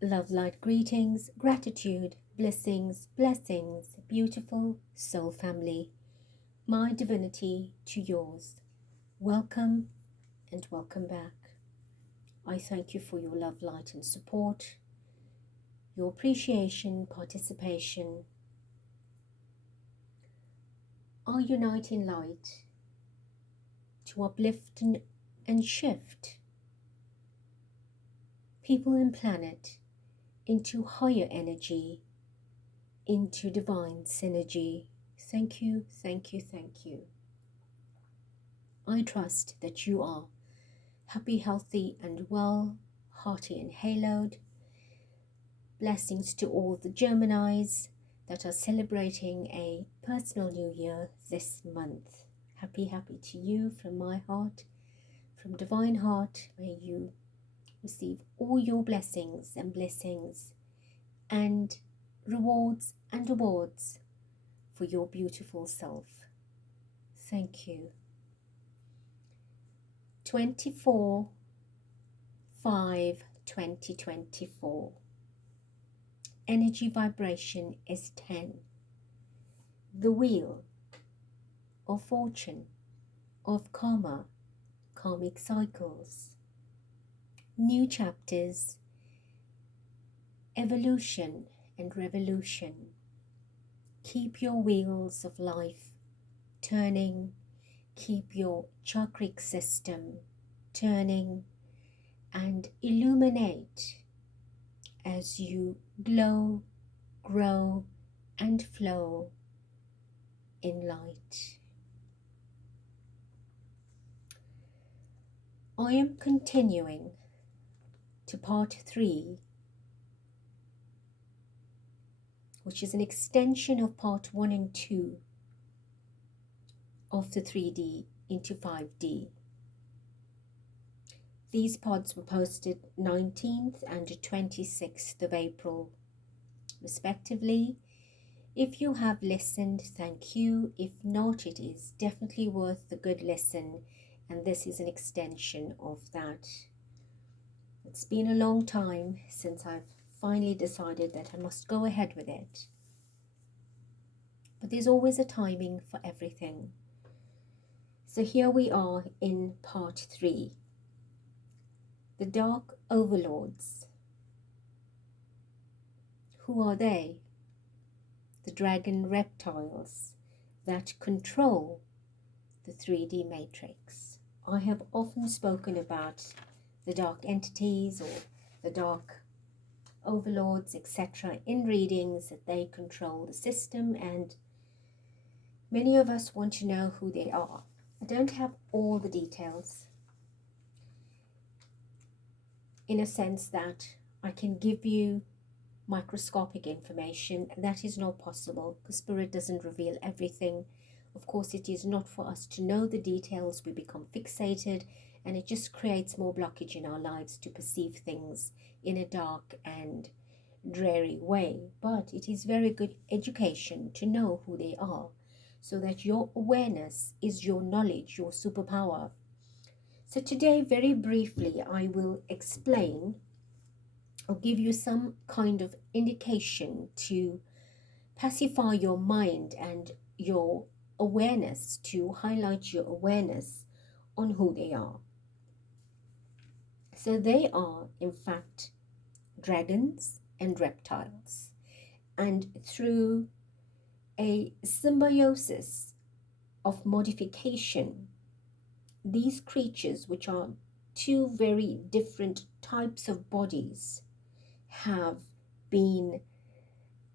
Love, light, greetings, gratitude, blessings, blessings, beautiful soul family, my divinity to yours. Welcome and welcome back. I thank you for your love, light, and support, your appreciation, participation. I unite in light to uplift and shift people and planet into higher energy, into divine synergy. Thank you, thank you, thank you. I trust that you are happy, healthy, and well, hearty and haloed. Blessings to all the Geminis that are celebrating a personal new year this month. Happy, happy to you from my heart, from divine heart. May you receive all your blessings and blessings and rewards and awards for your beautiful self. Thank you. 24/5/2024. Energy vibration is 10. The wheel of fortune, of karma, karmic cycles, new chapters, evolution and revolution. Keep your wheels of life turning. Keep your chakric system turning and illuminate as you glow, grow, and flow in light. I am continuing to part 3, which is an extension of part 1 and 2 of the 3D into 5D. These pods were posted 19th and 26th of April, respectively. If you have listened, thank you. If not, it is definitely worth the good listen, and this is an extension of that. It's been a long time since I've finally decided that I must go ahead with it. But there's always a timing for everything. So here we are in part 3. The dark overlords. Who are they? The dragon reptiles that control the 3D matrix. I have often spoken about the dark entities or the dark overlords, etc. in readings, that they control the system, and many of us want to know who they are. I don't have all the details, in a sense that I can give you microscopic information. That is not possible because Spirit doesn't reveal everything. Of course, it is not for us to know the details. We become fixated and it just creates more blockage in our lives to perceive things in a dark and dreary way. But it is very good education to know who they are, so that your awareness is your knowledge, your superpower. So today, very briefly, I will explain or give you some kind of indication to pacify your mind and your awareness, to highlight your awareness on who they are. So they are, in fact, dragons and reptiles. And through a symbiosis of modification, these creatures, which are two very different types of bodies, have been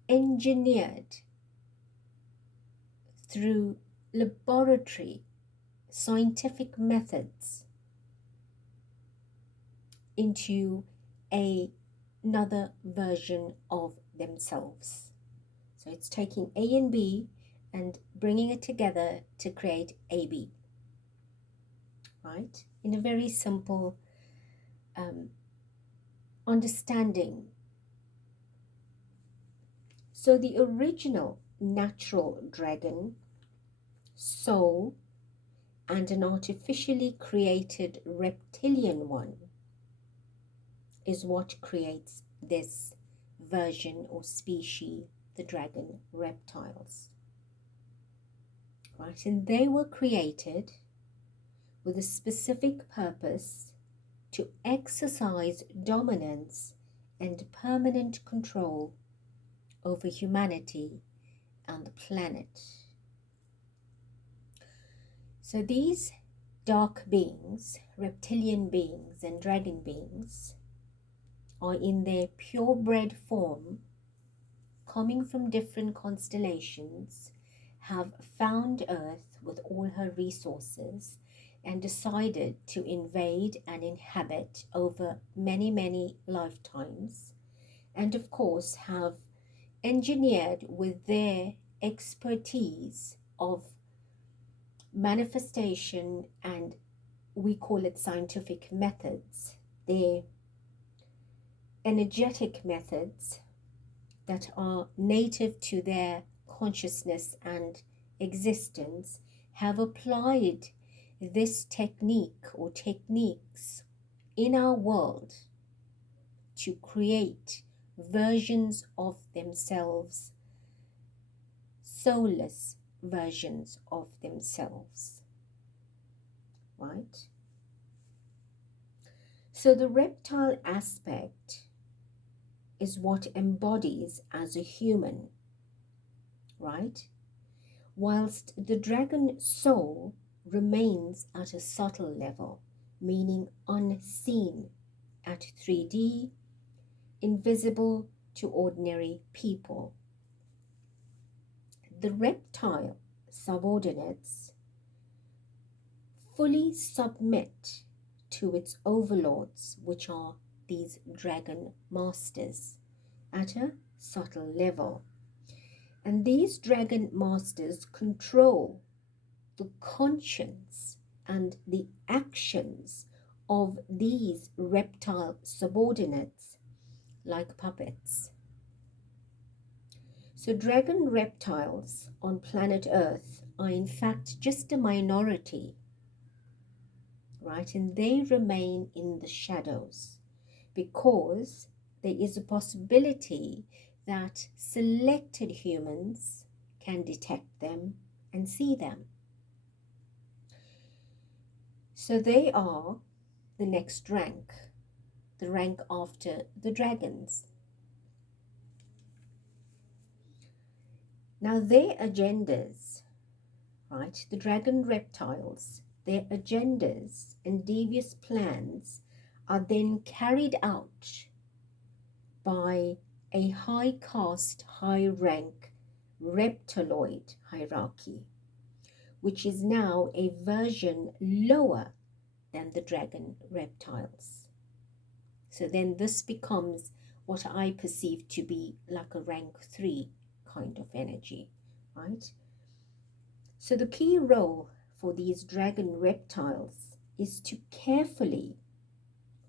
engineered through laboratory scientific methods into another version of themselves. So it's taking A and B and bringing it together to create AB, right? In a very simple understanding. So the original natural dragon, soul, and an artificially created reptilian one is what creates this version or species, the dragon reptiles. Right, and they were created with a specific purpose to exercise dominance and permanent control over humanity and the planet. So these dark beings, reptilian beings and dragon beings, are in their purebred form, coming from different constellations, have found Earth with all her resources and decided to invade and inhabit over many, many lifetimes, and of course have engineered with their expertise of manifestation, and we call it scientific methods, their energetic methods that are native to their consciousness and existence, have applied this technique or techniques in our world to create versions of themselves, soulless versions of themselves, right? So the reptile aspect is what embodies as a human, right? Whilst the dragon soul remains at a subtle level, meaning unseen at 3D, invisible to ordinary people. The reptile subordinates fully submit to its overlords, which are these dragon masters, at a subtle level. And these dragon masters control the conscience and the actions of these reptile subordinates like puppets. So dragon reptiles on planet Earth are in fact just a minority, right? And they remain in the shadows because there is a possibility that selected humans can detect them and see them. So they are the next rank, the rank after the dragons. Now their agendas, right, the dragon reptiles, their agendas and devious plans are then carried out by a high caste, high rank reptiloid hierarchy, which is now a version lower than the dragon reptiles. So then this becomes what I perceive to be like a rank 3 kind of energy, right? So the key role for these dragon reptiles is to carefully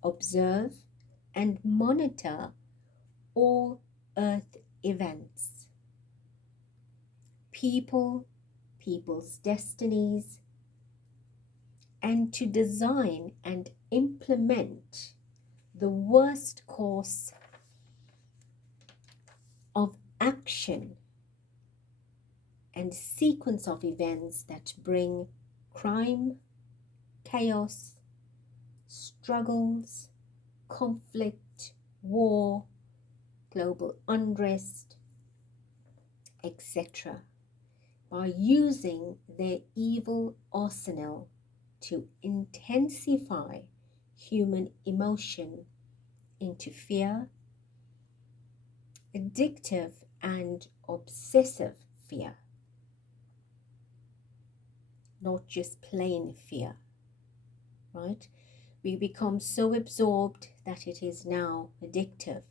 observe and monitor all earth events, people's destinies, and to design and implement the worst course of action and sequence of events that bring crime, chaos, struggles, conflict, war, global unrest, etc., by using their evil arsenal to intensify human emotion into fear, addictive and obsessive fear, not just plain fear, right? We become so absorbed that it is now addictive.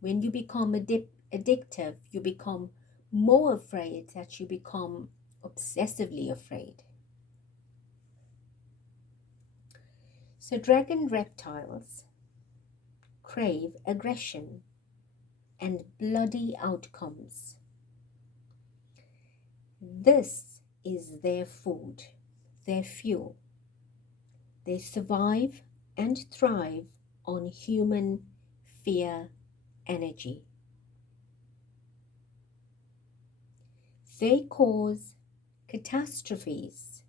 When you become addictive, you become more afraid that you become obsessively afraid. So dragon reptiles crave aggression and bloody outcomes. This is their food, their fuel. They survive and thrive on human fear energy. They cause catastrophes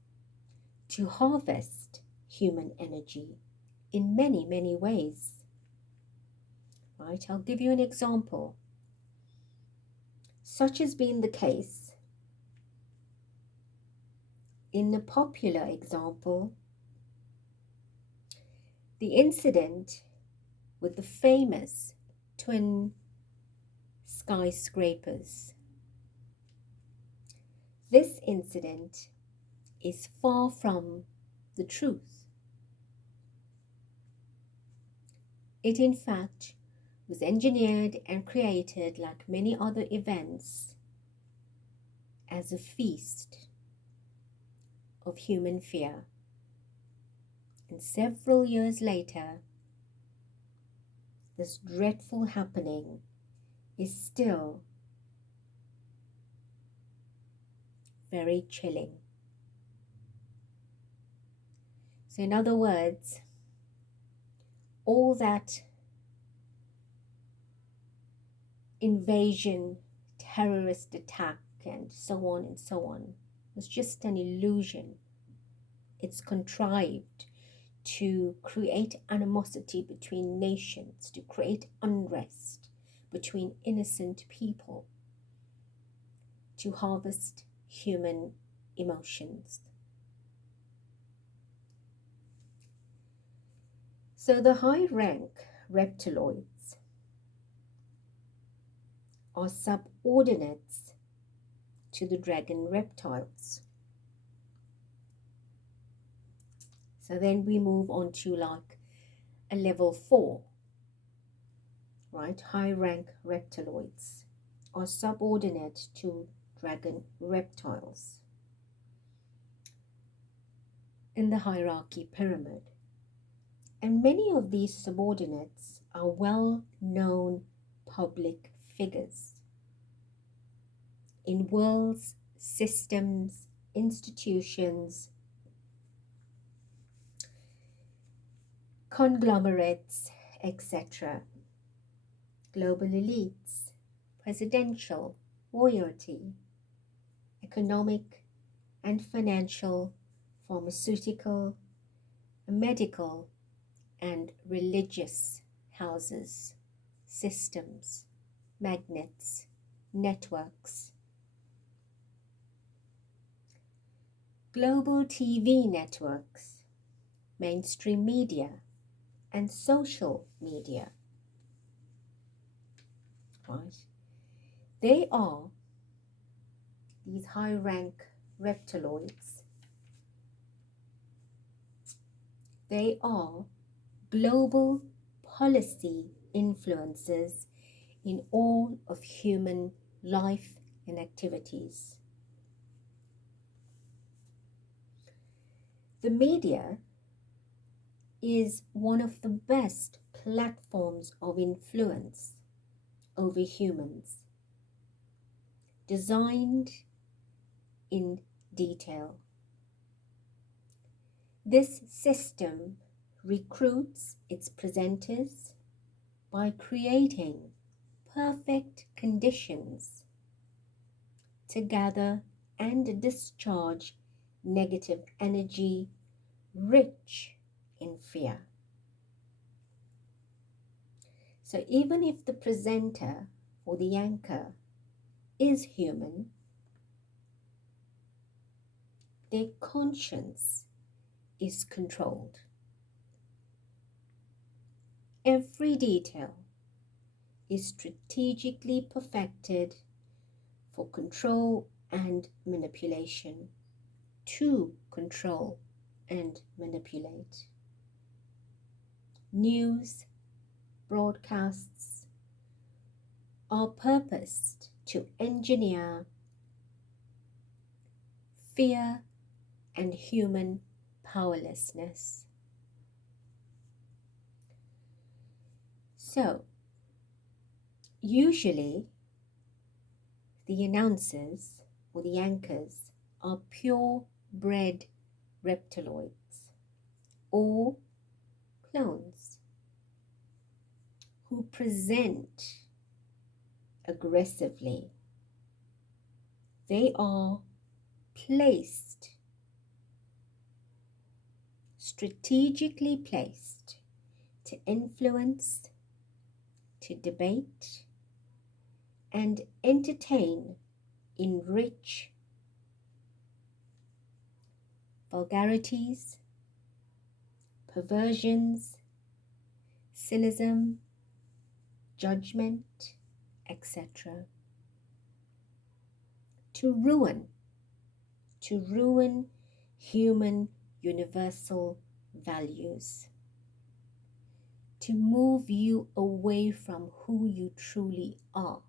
to harvest human energy in many, many ways. Right? I'll give you an example. Such has been the case in the popular example, the incident with the famous twin skyscrapers. This incident is far from the truth. It in fact was engineered and created, like many other events, as a feast of human fear. And several years later, this dreadful happening is still very chilling. So in other words, all that invasion, terrorist attack, and so on was just an illusion. It's contrived to create animosity between nations, to create unrest between innocent people, to harvest human emotions. So the high-rank reptiloids are subordinates to the dragon reptiles. So then we move on to like a level 4, right? High-rank reptiloids are subordinate to dragon reptiles in the hierarchy pyramid. And many of these subordinates are well-known public figures in worlds, systems, institutions, conglomerates, etc. Global elites, presidential, royalty, economic and financial, pharmaceutical, medical, and religious houses, systems, magnets, networks, global TV networks, mainstream media, and social media. Right? They are, these high-rank reptiloids, they are global policy influencers in all of human life and activities. The media is one of the best platforms of influence over humans, designed in detail. This system recruits its presenters by creating perfect conditions to gather and discharge negative energy rich in fear. So even if the presenter or the anchor is human, their conscience is controlled. Every detail is strategically perfected for control and manipulation, to control and manipulate. News broadcasts are purposed to engineer fear and human powerlessness. So, usually the announcers or the anchors are pure-bred reptiloids or clones. who present aggressively, they are placed, strategically placed, to influence, to debate, and entertain, enrich vulgarities, perversions, cynicism, judgment, etc. To ruin human universal values, to move you away from who you truly are,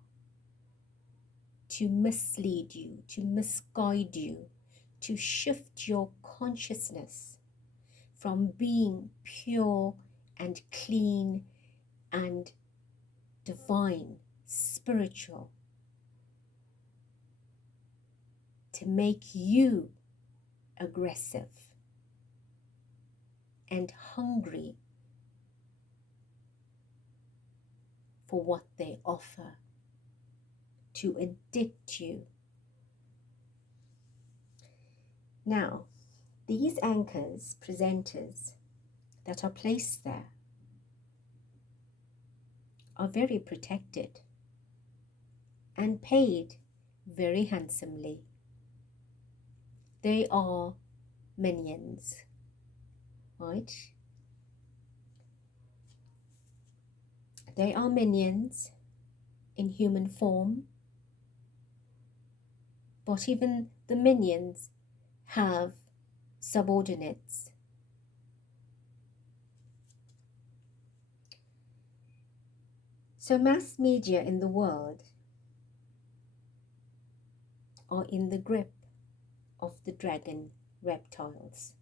to mislead you, to misguide you, to shift your consciousness from being pure and clean and divine, spiritual, to make you aggressive and hungry for what they offer, to addict you. Now, these anchors, presenters that are placed there, are very protected and paid very handsomely. They are minions, right? They are minions in human form, but even the minions have subordinates. So mass media in the world are in the grip of the dragon reptiles,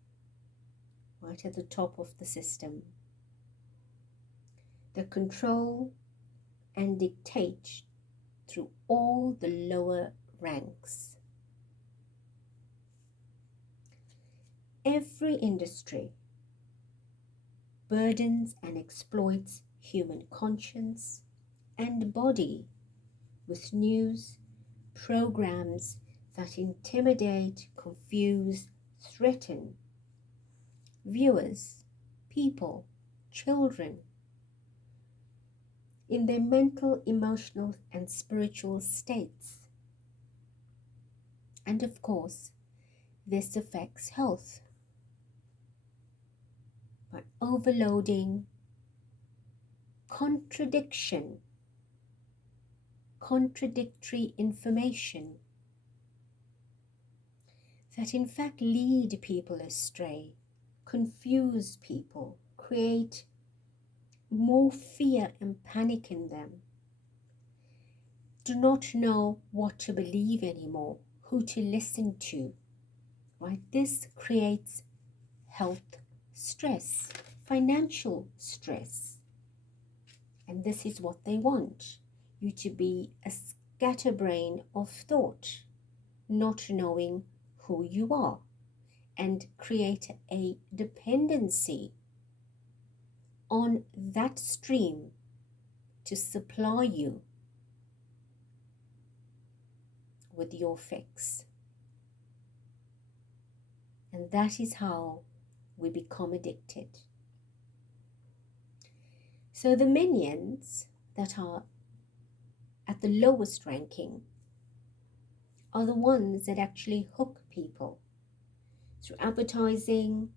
right at the top of the system. They control and dictate through all the lower ranks. Every industry burdens and exploits human conscience and body with news, programs that intimidate, confuse, threaten viewers, people, children, in their mental, emotional, and spiritual states. And of course, this affects health by overloading contradictory information that in fact lead people astray, confuse people, create more fear and panic in them, do not know what to believe anymore, who to listen to, right? This creates health stress, financial stress. And this is what they want, you to be a scatterbrain of thought, not knowing who you are, and create a dependency on that stream to supply you with your fix. And that is how we become addicted. So the minions that are at the lowest ranking are the ones that actually hook people through advertising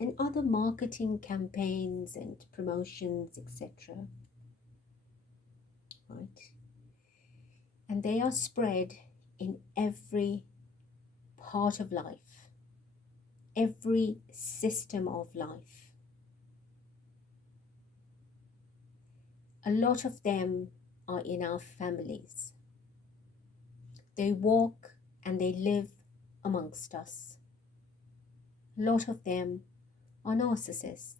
and other marketing campaigns and promotions, etc. Right? And they are spread in every part of life, every system of life. A lot of them are in our families. They walk and they live amongst us. A lot of them are narcissists.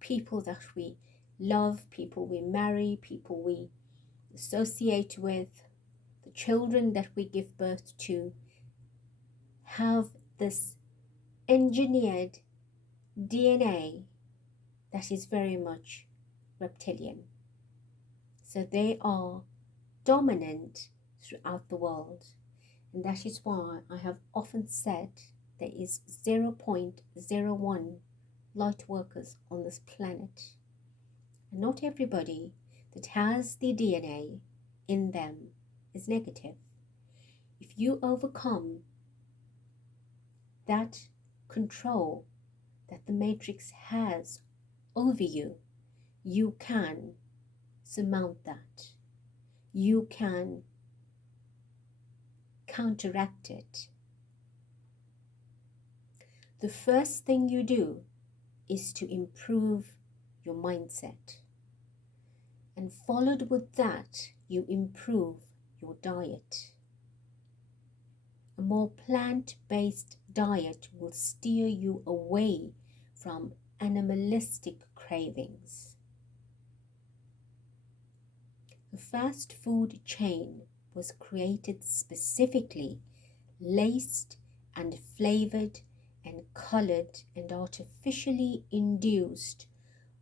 People that we love, people we marry, people we associate with, the children that we give birth to, have this engineered DNA that is very much reptilian. So they are dominant throughout the world. And that is why I have often said there is 0.01 light workers on this planet. And not everybody that has the DNA in them is negative. If you overcome that control that the matrix has over you, you can surmount that. You can counteract it. The first thing you do is to improve your mindset. And followed with that, you improve your diet. A more plant-based diet will steer you away from animalistic cravings. The fast food chain was created specifically, laced and flavored and colored and artificially induced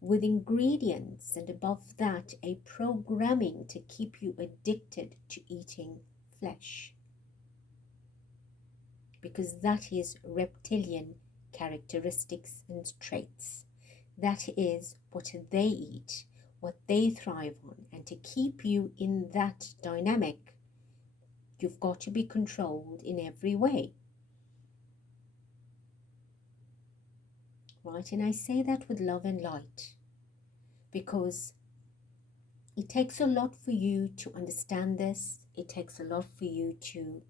with ingredients, and above that a programming to keep you addicted to eating flesh. Because that is reptilian characteristics and traits. That is what they eat, what they thrive on. And to keep you in that dynamic, you've got to be controlled in every way. Right? And I say that with love and light, because it takes a lot for you to understand this. It takes a lot for you to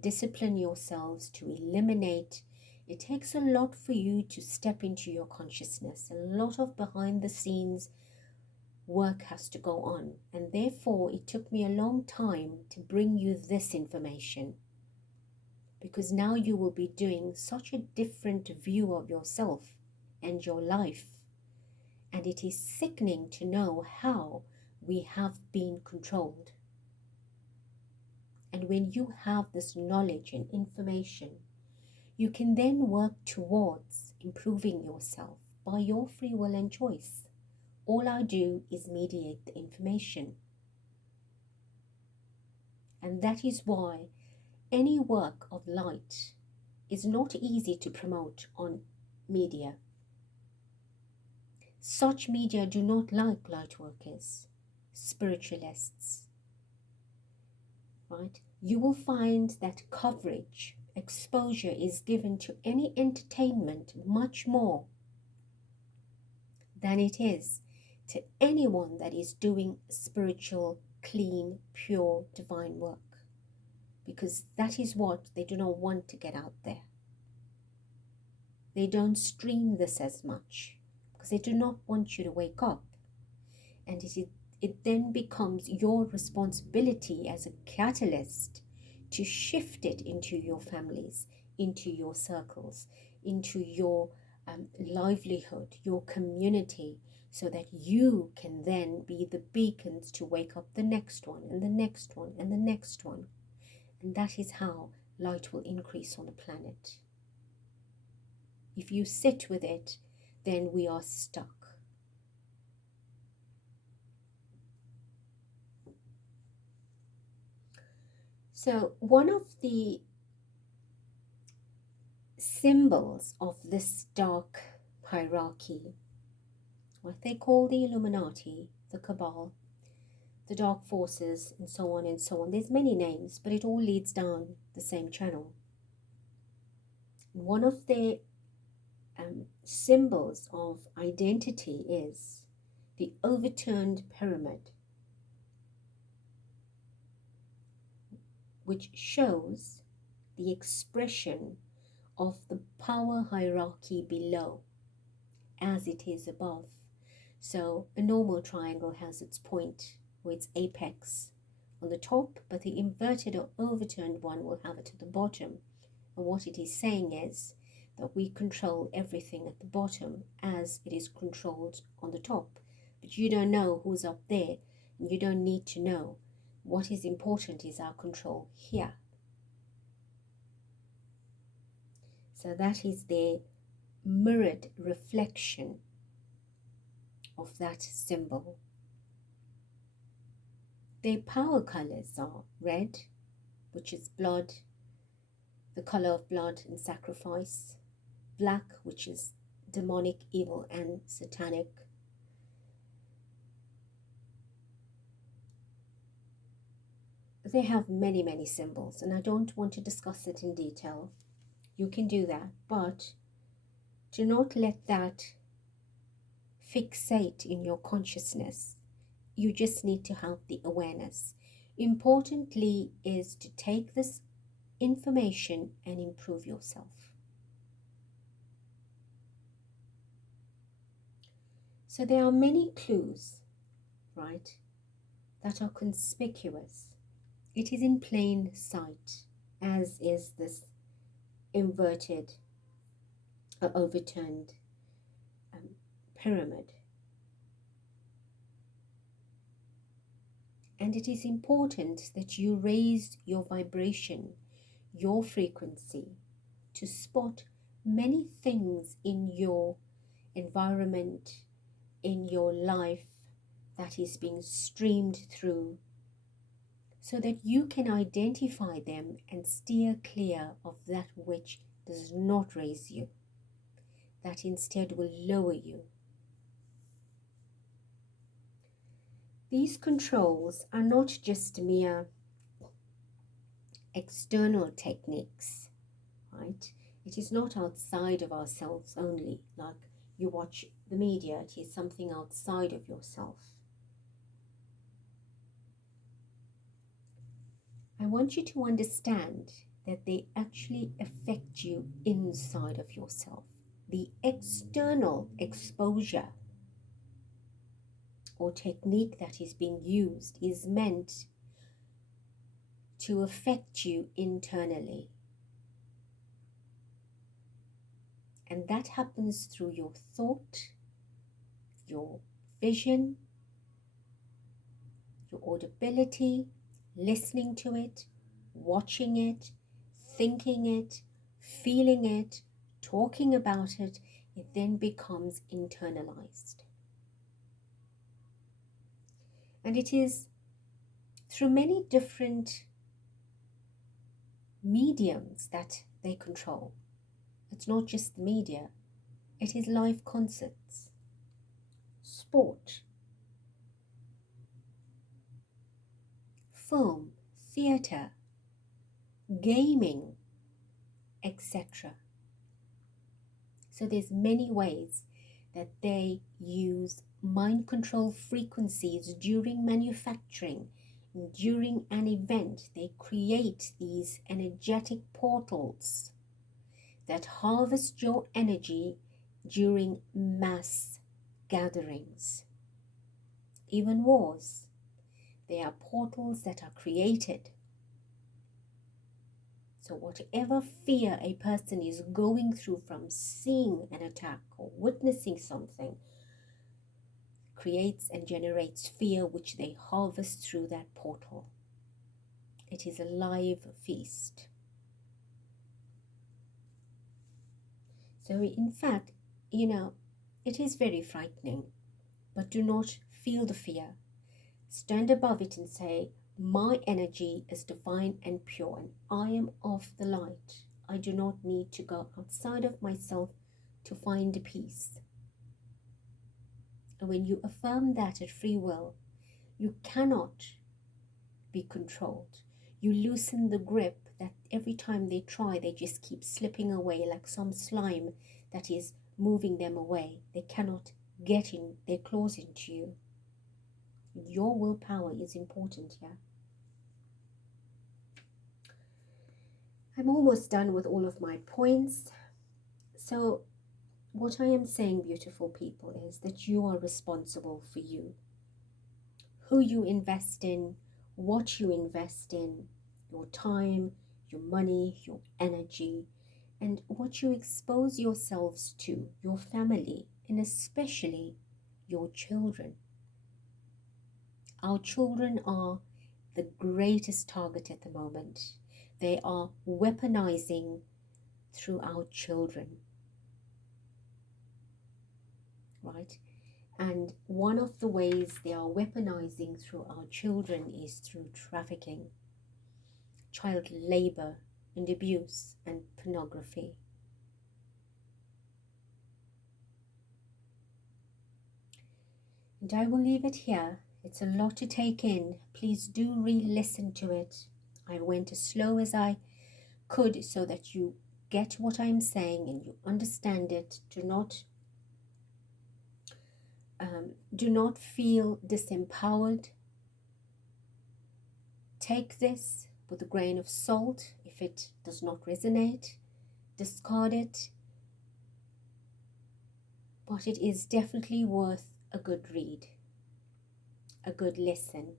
discipline yourselves, to eliminate. It takes a lot for you to step into your consciousness. A lot of behind the scenes work has to go on, and therefore it took me a long time to bring you this information, because now you will be doing such a different view of yourself and your life, and it is sickening to know how we have been controlled. And when you have this knowledge and information, you can then work towards improving yourself by your free will and choice. All I do is mediate the information. And that is why any work of light is not easy to promote on media. Such media do not like light workers, spiritualists. Right? You will find that coverage, exposure is given to any entertainment much more than it is to anyone that is doing spiritual, clean, pure, divine work. Because that is what they do not want to get out there. They don't stream this as much because they do not want you to wake up. And it then becomes your responsibility as a catalyst to shift it into your families, into your circles, into your livelihood, your community, so that you can then be the beacons to wake up the next one and the next one and the next one. And that is how light will increase on the planet. If you sit with it, then we are stuck. So one of the symbols of this dark hierarchy, what they call the Illuminati, the Cabal, the dark forces, and so on and so on. There's many names, but it all leads down the same channel. One of their symbols of identity is the overturned pyramid, which shows the expression of the power hierarchy below as it is above. So a normal triangle has its point or its apex on the top, but the inverted or overturned one will have it at the bottom. And what it is saying is that we control everything at the bottom as it is controlled on the top. But you don't know who's up there, and you don't need to know. What is important is our control here. So that is their mirrored reflection of that symbol. Their power colors are red, which is blood, the color of blood and sacrifice, black, which is demonic, evil, and satanic, they have many, many symbols, and I don't want to discuss it in detail. You can do that, but do not let that fixate in your consciousness. You just need to have the awareness. Importantly is to take this information and improve yourself. So there are many clues, right, that are conspicuous. It is in plain sight, as is this inverted or overturned pyramid. And it is important that you raise your vibration, your frequency, to spot many things in your environment, in your life that is being streamed through, so that you can identify them and steer clear of that which does not raise you, that instead will lower you. These controls are not just mere external techniques, right? It is not outside of ourselves only, like you watch the media, it is something outside of yourself. I want you to understand that they actually affect you inside of yourself. The external exposure or technique that is being used is meant to affect you internally. And that happens through your thought, your vision, your audibility, listening to it, watching it, thinking it, feeling it, talking about it. It then becomes internalized. And it is through many different mediums that they control. It's not just the media, it is live concerts, sport, film, theatre, gaming, etc. So there's many ways that they use mind control frequencies during manufacturing. During an event, they create these energetic portals that harvest your energy during mass gatherings. Even wars, they are portals that are created. So whatever fear a person is going through from seeing an attack or witnessing something creates and generates fear, which they harvest through that portal. It is a live feast. So in fact, it is very frightening, but do not feel the fear. Stand above it and say, my energy is divine and pure, and I am of the light. I do not need to go outside of myself to find peace. And when you affirm that at free will, you cannot be controlled. You loosen the grip that every time they try, they just keep slipping away like some slime that is moving them away. They cannot get in their claws into you. Your willpower is important here. I'm almost done with all of my points. So what I am saying, beautiful people, is that you are responsible for you. Who you invest in, what you invest in, your time, your money, your energy, and what you expose yourselves to, your family, and especially your children. Our children are the greatest target at the moment. They are weaponizing through our children, right? And one of the ways they are weaponizing through our children is through trafficking, child labor, and abuse and pornography. And I will leave it here. It's a lot to take in. Please do re-listen to it. I went as slow as I could so that you get what I'm saying and you understand it. Do not feel disempowered. Take this with a grain of salt. If it does not resonate, discard it. But it is definitely worth a good read, a good listen,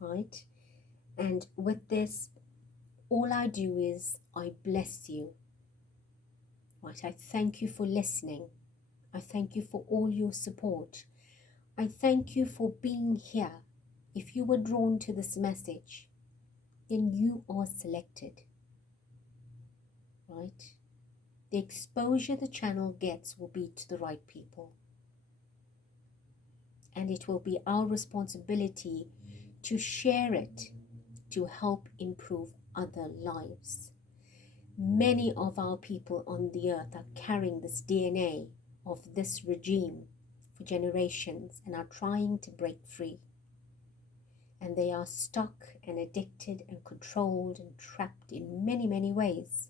right? And with this, all I do is I bless you, right? I thank you for listening. I thank you for all your support. I thank you for being here. If you were drawn to this message, then you are selected, right? The exposure the channel gets will be to the right people. And it will be our responsibility to share it to help improve other lives. Many of our people on the earth are carrying this DNA of this regime for generations and are trying to break free. And they are stuck and addicted and controlled and trapped in many, many ways.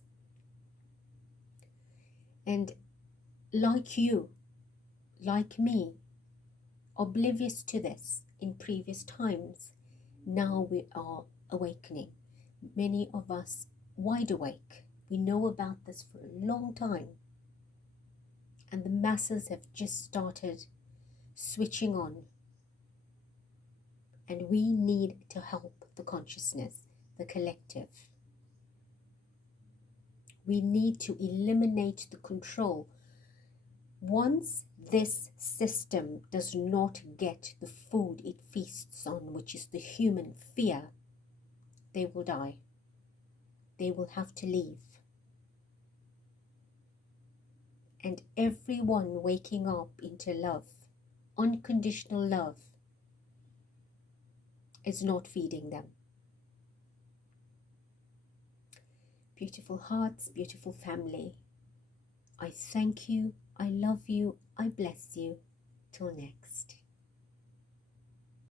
And like you, like me, oblivious to this in previous times, now we are awakening. Many of us wide awake. We know about this for a long time. And the masses have just started switching on. And we need to help the consciousness, the collective. We need to eliminate the control. Once this system does not get the food it feasts on, which is the human fear, they will die. They will have to leave. And everyone waking up into love, unconditional love, is not feeding them. Beautiful hearts, beautiful family. I thank you, I love you, I bless you. Till next.